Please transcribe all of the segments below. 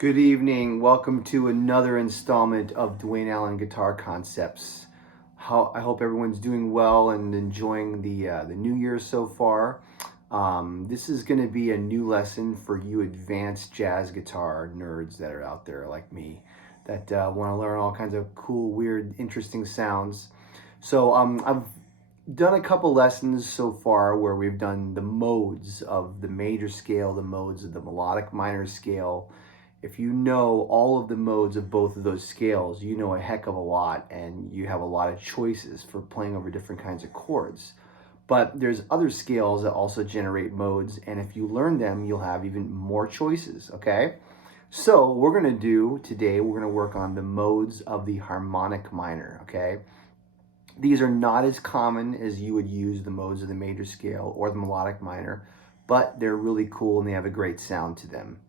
Good evening. Welcome to another installment of Dwayne Allen Guitar Concepts. I hope everyone's doing well and enjoying the new year so far. This is going to be a new lesson for you advanced jazz guitar nerds that are out there like me that want to learn all kinds of cool, weird, interesting sounds. So I've done a couple lessons so far where we've done the modes of the major scale, the modes of the melodic minor scale. If you know all of the modes of both of those scales, you know a heck of a lot, and you have a lot of choices for playing over different kinds of chords. But there's other scales that also generate modes, and if you learn them, you'll have even more choices, okay? So what we're gonna do today, we're gonna work on the modes of the harmonic minor, okay? These are not as common as you would use the modes of the major scale or the melodic minor, but they're really cool and they have a great sound to them.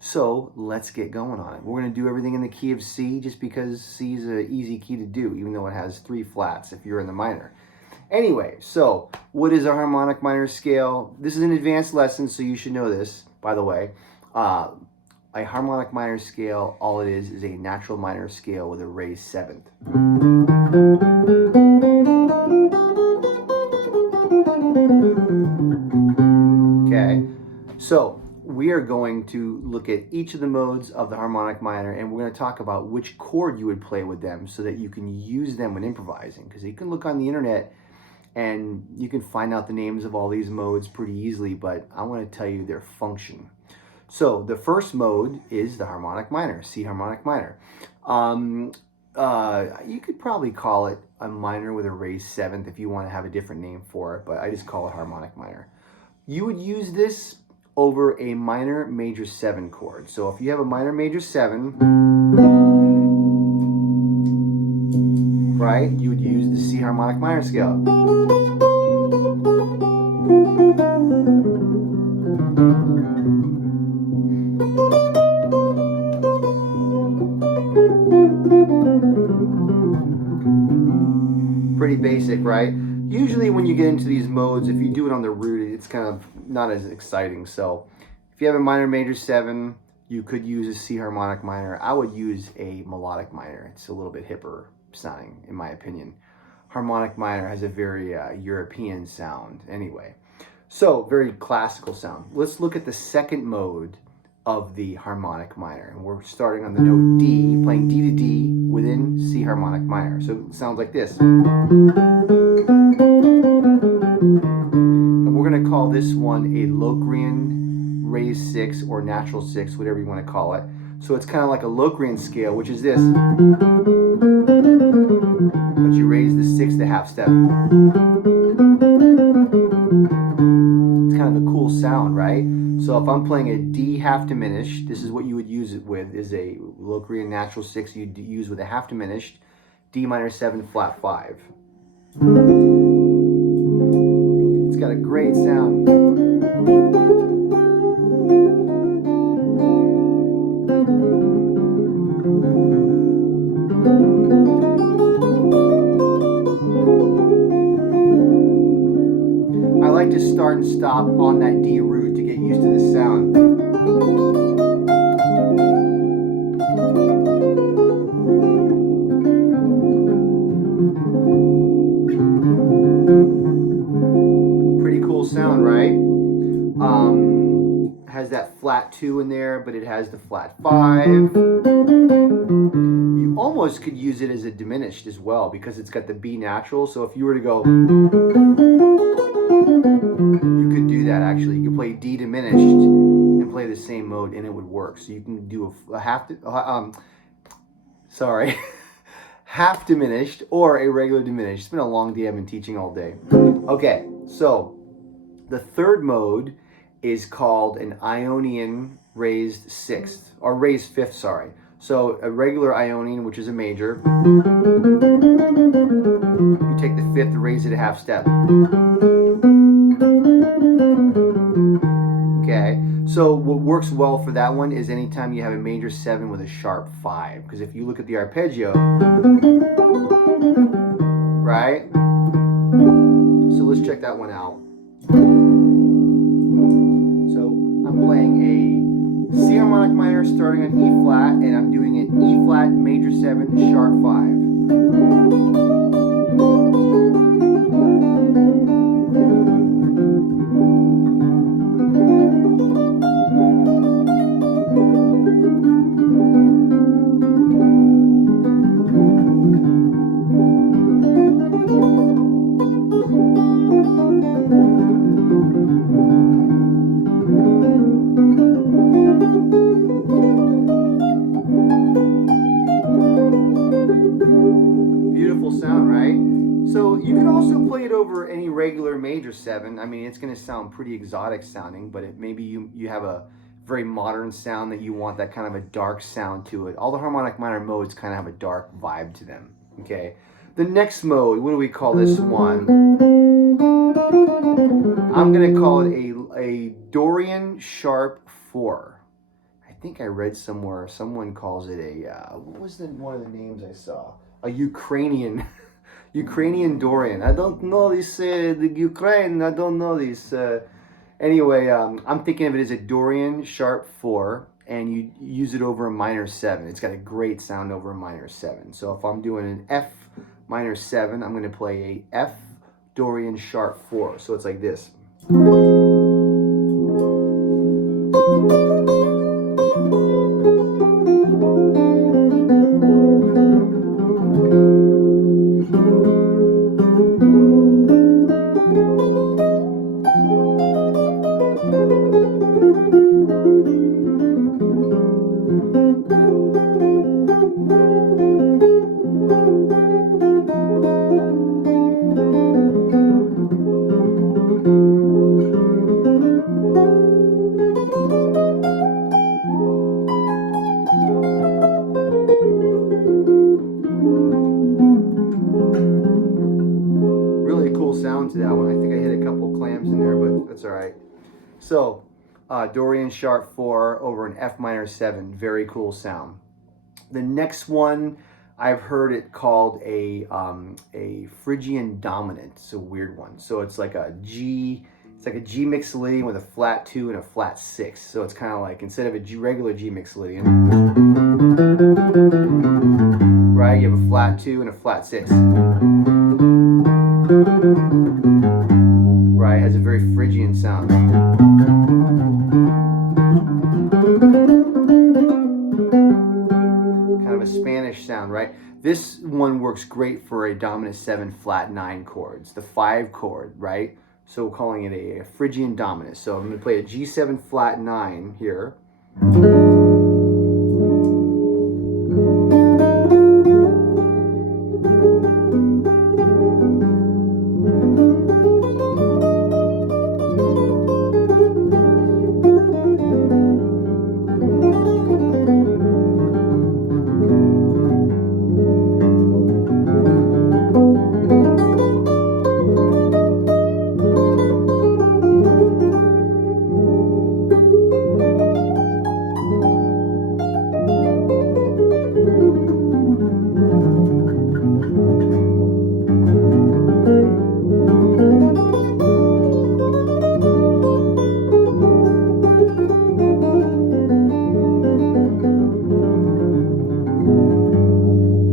So let's get going on it. We're going to do everything in the key of C just because C is an easy key to do, even though it has 3 flats if you're in the minor. Anyway, so what is a harmonic minor scale? This is an advanced lesson, so you should know this, by the way. A harmonic minor scale, all it is a natural minor scale with a raised 7th. Okay, so we are going to look at each of the modes of the harmonic minor, and we're going to talk about which chord you would play with them so that you can use them when improvising, because you can look on the internet and you can find out the names of all these modes pretty easily, but I want to tell you their function. So the first mode is the harmonic minor, C harmonic minor. You could probably call it a minor with a raised 7th if you want to have a different name for it, but I just call it harmonic minor. You would use this over a minor major 7 chord. So if you have a minor major 7, right, you would use the C harmonic minor scale. Pretty basic, right? Usually when you get into these modes, if you do it on the root, it's kind of not as exciting. So if you have a minor major 7, you could use a C harmonic minor. I would use a melodic minor. It's a little bit hipper sounding, in my opinion. Harmonic minor has a very European sound anyway. So very classical sound. Let's look at the second mode of the harmonic minor. And we're starting on the note D, playing D to D within C harmonic minor. So it sounds like this. And we're going to call this one a Locrian raised 6 or natural 6, whatever you want to call it. So it's kind of like a Locrian scale, which is this. But you raise the 6th a half step. It's kind of a cool sound, right? So if I'm playing a D half diminished, this is what you would use it with, is a Locrian natural 6 you'd use with a half diminished, D minor 7 flat 5. It's got a great sound. I like to start and stop on that D root to get used to this sound. Pretty cool sound, right? Has that flat 2 in there, but it has the flat 5. You almost could use it as a diminished as well because it's got the B natural. So if you were to go, you could do that actually. You could play D diminished and play the same mode and it would work. So you can do a half diminished or a regular diminished. It's been a long day. I've been teaching all day. Okay, so the third mode is called an Ionian raised 6th, or raised 5th, sorry. So a regular Ionian, which is a major, you take the 5th and raise it a half step. Okay, so what works well for that one is anytime you have a major 7 with a sharp 5, because if you look at the arpeggio, right? So let's check that one out. So I'm playing a C harmonic harmonic minor starting on E flat, and I'm doing it E flat major 7 sharp 5. Sound, right? So you can also play it over any regular major 7. I mean, it's going to sound pretty exotic sounding, but maybe you have a very modern sound that you want that kind of a dark sound to it. All the harmonic minor modes kind of have a dark vibe to them. Okay. The next mode, what do we call this one? I'm going to call it a Dorian Sharp 4. I think I read somewhere someone calls it a what was one of the names I saw? A Ukrainian Dorian. I don't know this, the Ukraine, I don't know this. Anyway, I'm thinking of it as a Dorian Sharp 4, and you use it over a minor 7. It's got a great sound over a minor 7. So if I'm doing an F minor 7, I'm going to play a F Dorian Sharp 4. So it's like this. Really cool sound to that one. I think I hit a couple clams in there, but that's all right. So, Dorian Sharp 4 over an F minor 7. Very cool sound. The next one, I've heard it called a Phrygian Dominant. It's a weird one. So it's like a G mixed Lydian with a flat 2 and a flat 6. So it's kind of like, instead of a regular G mixed Lydian, right, you have a flat 2 and a flat 6. Right, it has a very Phrygian sound. Kind of a Spanish sound, right? This one works great for a dominant 7 flat 9 chords, the 5 chord, right? So we're calling it a Phrygian Dominant. So I'm going to play a G7 flat 9 here.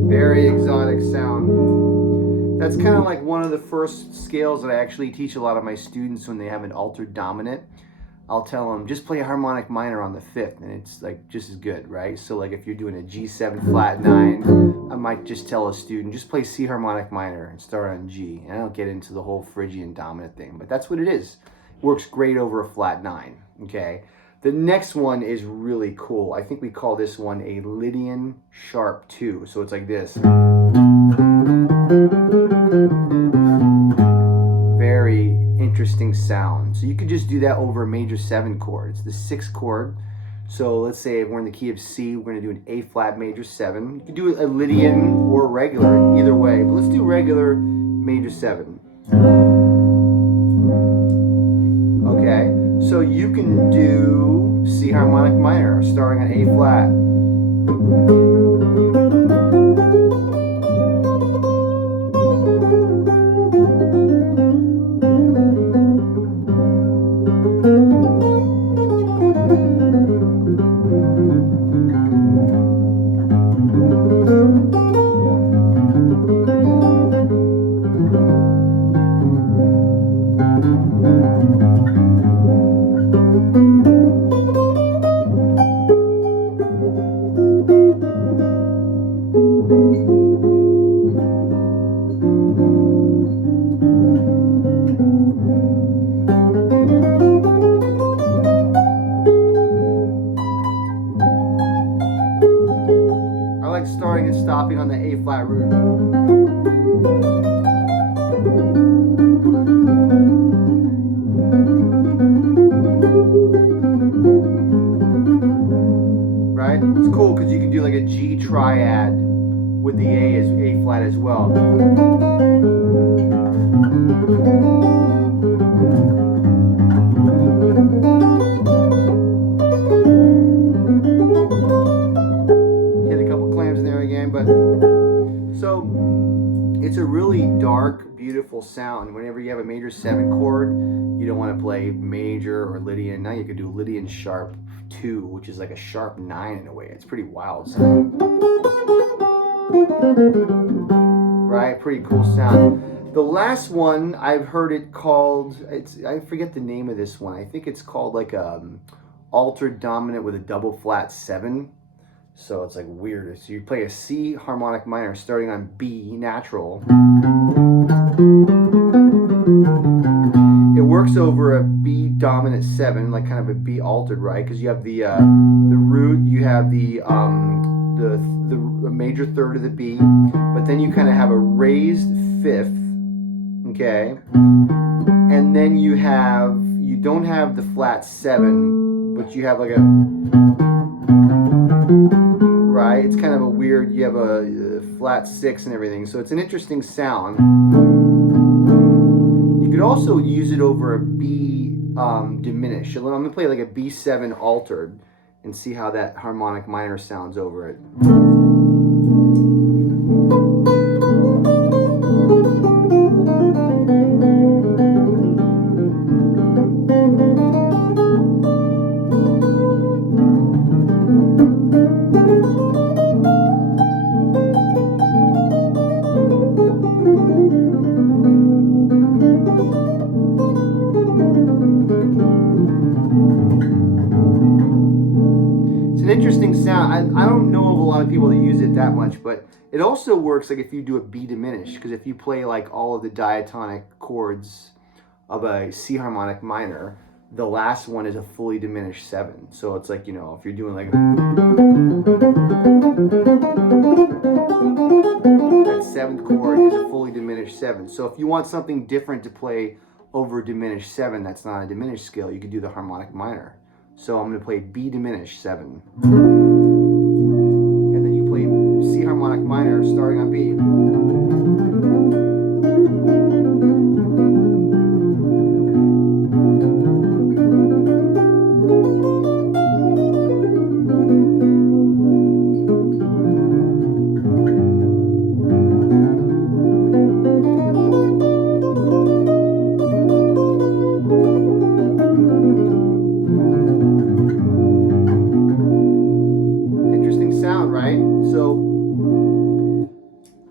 Very exotic sound. That's kind of like one of the first scales that I actually teach a lot of my students when they have an altered dominant. I'll tell them, just play a harmonic minor on the 5th, and it's like just as good, right? So like if you're doing a G7 flat 9, I might just tell a student, just play C harmonic minor and start on G. And I don't get into the whole Phrygian Dominant thing, but that's what it is. Works great over a flat 9, okay? The next one is really cool. I think we call this one a Lydian Sharp 2. So it's like this. Very interesting sound. So you could just do that over a major 7 chord. It's the 6th chord. So let's say we're in the key of C, we're going to do an A flat major 7. You could do a Lydian or regular, either way. But let's do regular major 7. Okay, so you can do C harmonic minor starting on A flat. like starting and stopping on the A flat root. Right? It's cool because you can do like a G triad with the A as A flat as well. Hit a couple clams in there again, but so it's a really dark, beautiful sound. Whenever you have a major 7 chord, you don't want to play major or Lydian. Now you could do Lydian Sharp Two, which is like a sharp 9 in a way. It's pretty wild sound. Right, pretty cool sound. The last one, I've heard it called, I forget the name of this one. I think it's called like altered dominant with a double flat 7. So it's like weird. So you play a C harmonic minor starting on B natural. It works over a B dominant 7, like kind of a B altered, right? Because you have the root, you have the major third of the B, but then you kind of have a raised 5th, okay? And then you don't have the flat 7, but you have like a, right? It's kind of a weird, you have a flat 6 and everything. So it's an interesting sound. You could also use it over a B diminished. I'm going to play like a B7 altered and see how that harmonic minor sounds over it. Interesting sound. I don't know of a lot of people that use it that much, but it also works like if you do a B diminished, because if you play like all of the diatonic chords of a C harmonic minor, the last one is a fully diminished 7. So it's like, you know, if you're doing like that 7th chord is a fully diminished 7. So if you want something different to play over a diminished 7 that's not a diminished scale, you could do the harmonic minor. So I'm going to play B diminished 7. And then you play C harmonic minor starting on B.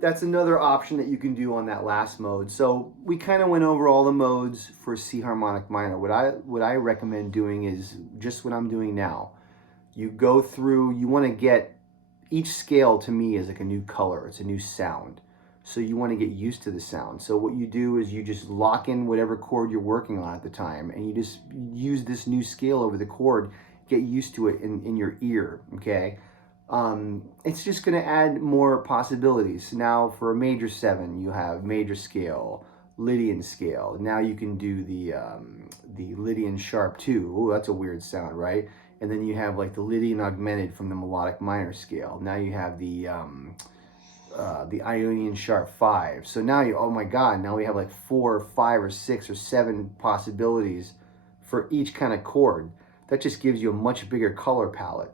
That's another option that you can do on that last mode. So we kind of went over all the modes for C harmonic minor. What I recommend doing is just what I'm doing now. You go through, you want to get, each scale to me is like a new color. It's a new sound. So you want to get used to the sound. So what you do is you just lock in whatever chord you're working on at the time, and you just use this new scale over the chord, get used to it in your ear, okay? It's just going to add more possibilities. Now for a major 7, you have major scale, Lydian scale. Now you can do the Lydian Sharp Two. Oh, that's a weird sound, right? And then you have like the Lydian augmented from the melodic minor scale. Now you have the Ionian Sharp 5. So now you, oh my God, now we have like 4 or 5 or 6 or 7 possibilities for each kind of chord. That just gives you a much bigger color palette.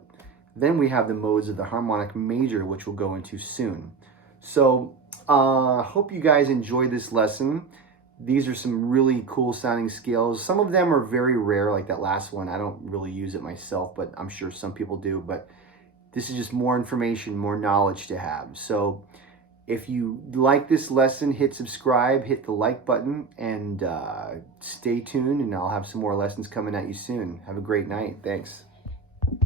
Then we have the modes of the harmonic major, which we'll go into soon. So hope you guys enjoyed this lesson. These are some really cool sounding scales. Some of them are very rare, like that last one. I don't really use it myself, but I'm sure some people do. But this is just more information, more knowledge to have. So if you like this lesson, hit subscribe, hit the like button, and stay tuned, and I'll have some more lessons coming at you soon. Have a great night. Thanks.